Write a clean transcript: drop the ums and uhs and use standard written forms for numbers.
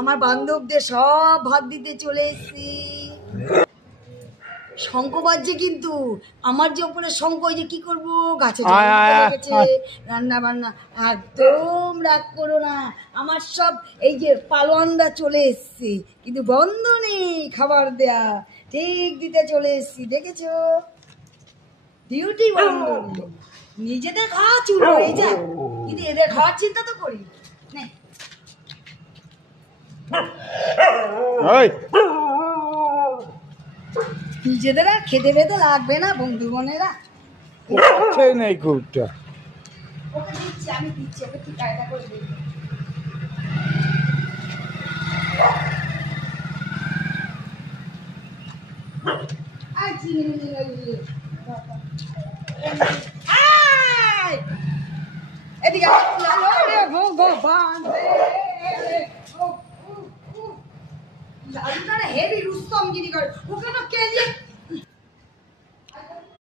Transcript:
আমার বান্ধবদের সব ভাত দিতে চলে এসেছি। শঙ্খ বাজছে কিন্তু আমার যে ওপরে শঙ্খ, ওই যে কি করবো, গাছে লেগেছে রান্না বান্না। একদম রাগ করো না, আমার সব এই যে পালোয়ানরা চলে এসছে, কিন্তু বন্ধ নেই খাবার দেয়া, ঠিক দিতে চলে এসছি। দেখেছো, ডিউটি বন্ধ নেই। নিজেদের খাওয়া চুলো হয়ে যায়, কিন্তু এদের খাওয়ার চিন্তা তো করি। নিজেদের আর খেতে পেতে লাগবে না বন্ধু বোনেরা। নেই খুবটা ওকে দিচ্ছি, আমি দিচ্ছি, ওকে ঠিক কায়দা করে দিই। এদিকে হেভি রুস্তম গিরি করে, ওকে না কেলিয়ে